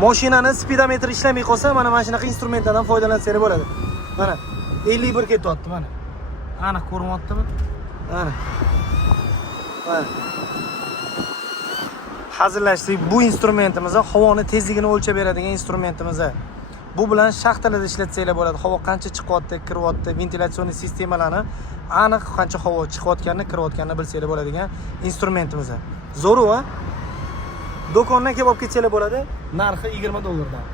Mashinani speedometr ishlamay qolsa, mana shunaqa instrumentlardan foydalansanglar bo'ladi. Mana 51 ketyapti mana. Aniq ko'ryaptimi? Mana. Mana. Hazillashdik. Bu instrumentimiz havoni tezligini o'lchab beradigan instrumentimiz. Bu bilan shaxtalarda ishlatsanglar bo'ladi. Havo qancha chiqyapti, kiryapti, ventilyatsion sistemalarni aniq qancha havo chiqayotganini, kiryotganini bilsanglar bo'ladigan instrumentimiz. Zo'r-a? Do'kondan kelib olib ketsanglar bo'ladi. Narxi $20 dan.